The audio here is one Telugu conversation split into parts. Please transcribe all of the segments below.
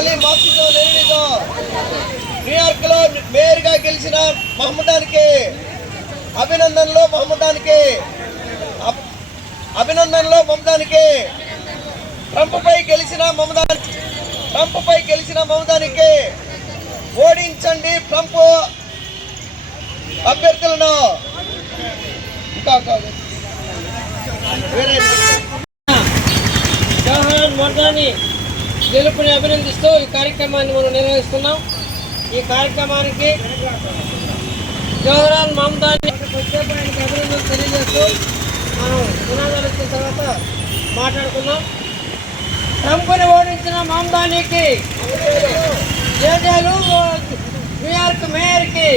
వర్దిల్లాలి మార్క్సిజం లెనినిజం న్యూయార్క్లో మేయర్గా గెలిచిన మహమ్మదానికి అభినందనలు మహమ్మదానికి అభినందనలు మమదానికి ట్రంప్ పై గెలిచిన మమదానికి ట్రంప్ పై గెలిచిన మమదానికి ఓడించండి ట్రంప్ అభ్యర్థులను. ఇంకా ఇంకా వేరే గెలుపుని అభినందిస్తూ ఈ కార్యక్రమాన్ని మనం నిర్వహిస్తున్నాం. ఈ కార్యక్రమానికి జవహర్లాల్ మమతాన్ని వచ్చేపు అభినందనలు తెలియజేస్తూ మనం నినాదాలు తర్వాత మాట్లాడుకున్నాం ట్రంప్ని ఓడించిన మమతానికి జేజేలు న్యూయార్క్ మేయర్కి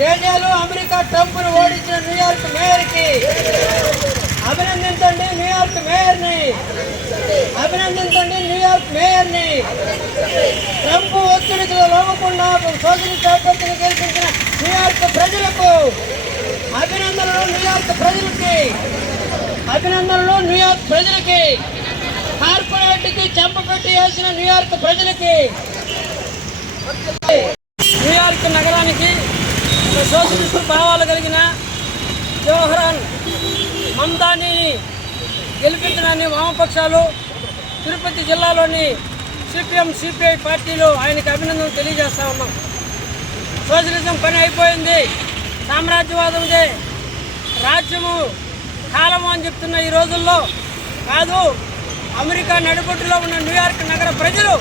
జేజేలు అమెరికా ట్రంప్ను ఓడించిన న్యూయార్క్ మేయర్కి అభినందించండి. అభినందించండి న్యూయార్క్ మేయర్ని. ట్రంప్ ఒత్తిడికి లోపకుండా సోషలిస్ట్ అభ్యర్థిని గెలిపించిన న్యూయార్క్ ప్రజలకు అభినందనలు న్యూయార్క్ ప్రజలకి. అభినందనలు న్యూయార్క్ ప్రజలకి. కార్పొరేట్కి చెంపపెట్టి వేసిన న్యూయార్క్ ప్రజలకి. న్యూయార్క్ నగరానికి సోషలిస్టు భావాలు కలిగిన జవహరాన్ మమ్దానీని గెలిపించడాన్ని వామపక్షాలు తిరుపతి జిల్లాలోని సిపిఎం సిపిఐ పార్టీలు ఆయనకి అభినందన తెలియజేస్తా ఉన్నాం. సోషలిజం పని అయిపోయింది. సామ్రాజ్యవాదందే రాజ్యము కాలము అని చెప్తున్న ఈ రోజుల్లో కాదు అమెరికా నడుబొట్టులో ఉన్న న్యూయార్క్ నగర ప్రజలు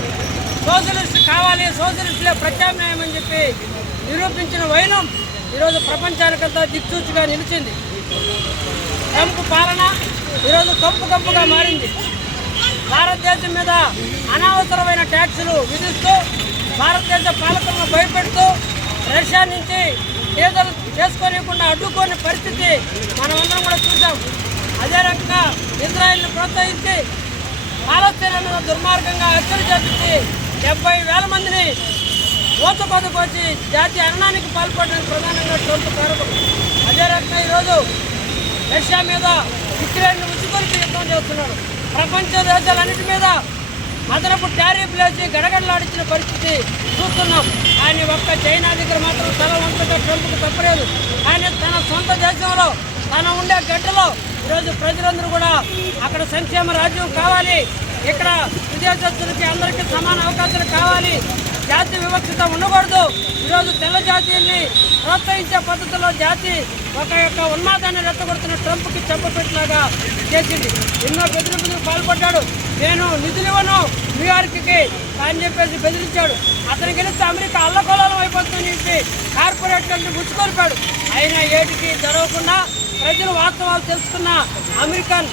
సోషలిస్ట్ కావాలి సోషలిస్టులే ప్రత్యామ్నాయం అని చెప్పి నిరూపించిన వైనం ఈరోజు ప్రపంచానికంతా దిక్సూచిగా నిలిచింది. ట్రంప్ పాలన ఈరోజు కంపు కంపుగా మారింది. భారతదేశం మీద అనవసరమైన ట్యాక్సులు విధిస్తూ భారతదేశ పాలకులను భయపెడుతూ రష్యా నుంచి ఏదలు చేసుకోనివ్వకుండా అడ్డుకోని పరిస్థితి మనమందరం కూడా చూసాం అదే రకంగా ఇజ్రాయిల్ని ప్రోత్సహించి పాలస్తీనా మీద దుర్మార్గంగా హత్యలు చేపించి డెబ్బై వేల మందిని ఊచకొదకొచ్చి జాతీయ అరణానికి పాల్పడడానికి ప్రధానంగా ట్రంప్ కారకం అదే రకంగా ఈరోజు రష్యా మీద యుక్రెయిన్ ఉచ్చుకొలిపి యుద్ధం చేస్తున్నారు ప్రపంచ దేశాలన్నిటి మీద అదనపు టారిఫ్లు వేసి గడగడలాడించిన పరిస్థితి చూస్తున్నాం. ఆయన ఒక్క చైనా దగ్గర మాత్రం తల వంచక ట్రంప్కు తప్పలేదు. ఆయన తన సొంత దేశంలో తన ఉండే గడ్డలో ఈరోజు ప్రజలందరూ కూడా అక్కడ సంక్షేమ రాజ్యం కావాలి. ఇక్కడ విదేశస్తులకి అందరికీ సమాన అవకాశాలు కావాలి. జాతి వివక్షత ఉండకూడదు. ఈరోజు తెల్ల జాతీయుల్ని ప్రోత్సహించే పద్ధతిలో జాతి ఒక యొక్క ఉన్మాదాన్ని రెచ్చగొడుతున్న ట్రంప్కి చెప్పపెట్టిలాగా చేసింది. ఎన్నో బెదిరింపులకు పాల్పడ్డాడు. నేను నిధులు ఇవ్వను. న్యూయార్క్కి అని చెప్పేసి బెదిరించాడు. అతను గెలిస్తే అమెరికా అల్లకొల్లం అయిపోతుందని చెప్పి కార్పొరేట్లను ముచ్చుకొలిపాడు అయినా ఏటికి జరగకుండా ప్రజలు వాస్తవాలు తెలుసుకున్న అమెరికన్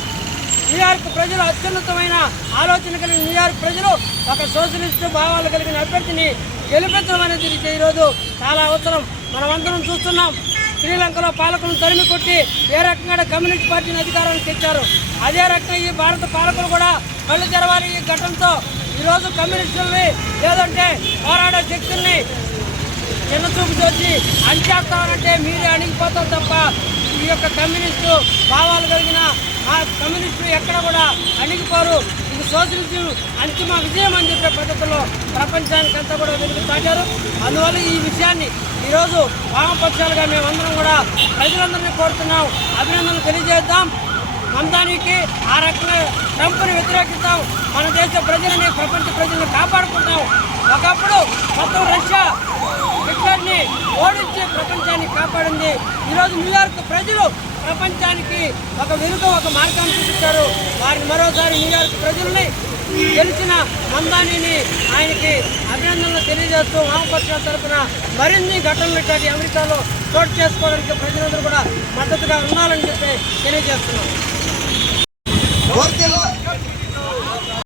న్యూయార్క్ ప్రజలు అత్యున్నతమైన ఆలోచన కలిగిన న్యూయార్క్ ప్రజలు ఒక సోషలిస్టు భావాలు కలిగిన అభ్యర్థిని గెలిపించడం అనేది ఈరోజు చాలా అవసరం. మనమందరం చూస్తున్నాం. శ్రీలంకలో పాలకులను తరిమి కొట్టి ఏ రకంగా కమ్యూనిస్ట్ పార్టీని అధికారానికి తెచ్చారు అదే రకంగా ఈ భారత పాలకులు కూడా కళ్ళు తెరవాలి ఈ ఘటనతో. ఈరోజు కమ్యూనిస్టుల్ని లేదంటే పోరాడే శక్తుల్ని చిన్న చూపు చూసి అంచేస్తామంటే మీరే అణిగిపోతారు తప్ప ఈ యొక్క కమ్యూనిస్టు భావాలు కలిగిన ఆ కమ్యూనిస్టులు ఎక్కడ కూడా అణిగిపోరు. ఇది సోషలిజం అంతిమ విజయం అని చెప్పే పద్ధతిలో ప్రపంచానికంతా కూడా వెలుగు చాటారు అందువల్ల ఈ విషయాన్ని ఈరోజు వామపక్షాలుగా మేమందరం కూడా ప్రజలందరినీ కోరుతున్నాం. అభినందనలు తెలియజేద్దాం. మమతానికి ఆ రకంగా ట్రంప్ని వ్యతిరేకిస్తాం. మన దేశ ప్రజలని ప్రపంచ ప్రజలను కాపాడుకుంటాం ఒకప్పుడు మొత్తం రష్యా కాపాడింది. ఈరోజు న్యూయార్క్ ప్రజలు ప్రపంచానికి ఒక వెనుక ఒక మార్గం చూపించారు. వారిని మరోసారి న్యూయార్క్ ప్రజల్ని గెలిచిన మందానిని ఆయనకి అభినందనలు తెలియజేస్తూ వామపక్షాల తరఫున మరిన్ని ఘటనలు ఇట్లాంటి అమెరికాలో చోటు చేసుకోవడానికి ప్రజలందరూ కూడా మద్దతుగా ఉండాలని చెప్పి తెలియజేస్తున్నాం.